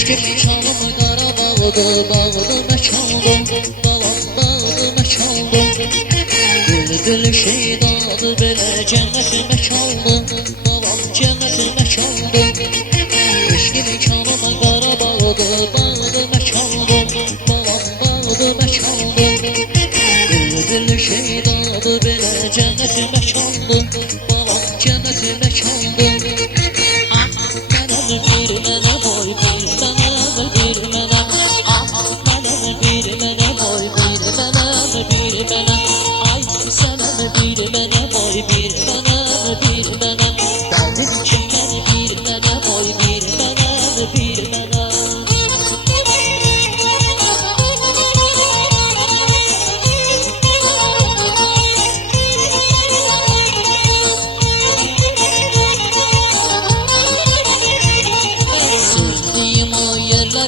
Eşkim çalım Qarabağdı, bağdı məkandı, balam bağdı məkandı. Bülbül şeydadı, belə cənnət məkandı, balam cənnət məkandı. Eşkim çalım Qarabağdı, bağdı məkandı, balam bağdı məkandı. Bülbül şeydadı, belə cənnət məkandı, balam cənnət məkandı.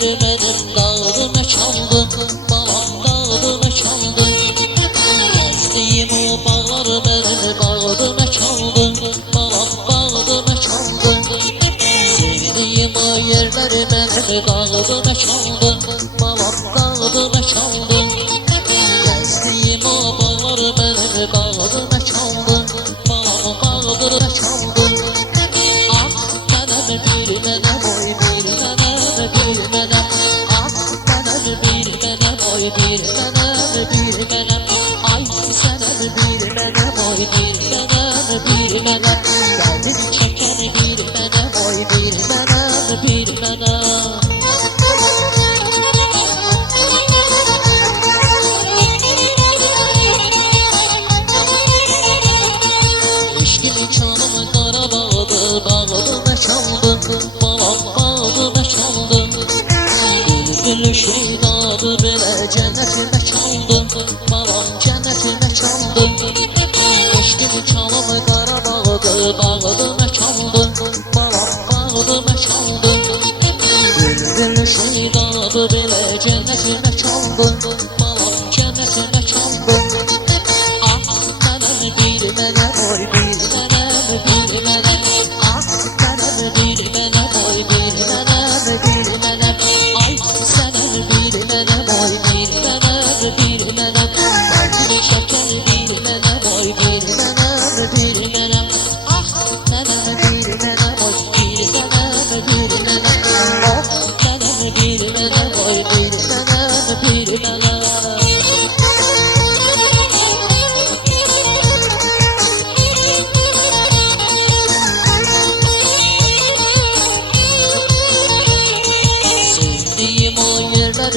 Benim dağdı məkandı, balam dağdı məkandı. Gəzdiyim o bağlar benim bağdı məkandı, balam bağdı məkandı. Sevdiyim o yerler benim dağdı məkandı, balam dağdı məkandı. Gəzdiyim o bağlar benim bağdı məkandı, balam bağdı məkandı. Ah mənəm bir mənəm oy bir mənəm bir mənəm. Bir mənəm, ay sənəm bir mənəm, oy bir mənəm, bir mənəm. Dərdin çəkən bir mənəm, oy bir mənəm, bir mənəm. Eşkim canım Qarabağdı, bağdı məkandı, balam bağdı məkandı. Bülbül şeydadı, belə cənnət məkandı, balam cənnət məkandı. Eşkim çalım Qarabağdı, bağdı məkandı, balam bağdı məkandı. Bülbül şeydadı, belə cənnət məkandı, balam cənnət məkandı. Ah mənəm bir mənəm, oy bir mənəm, bir mənəm. Ah mənəm bir mənəm, oy bir mənəm, bir mənəm. Ay sənəm bir mənəm, oy bir mənəm, bir mənəm. Dərdini çəkən bir mənəm, oy bir mənəm, bir mənəm. Ah mənəm bir mənəm, oy bir mənəm, bir mənəm. Oh mənəm bir mənəm, oy bir mənəm, bir mənəm. Sevdiyim o yerler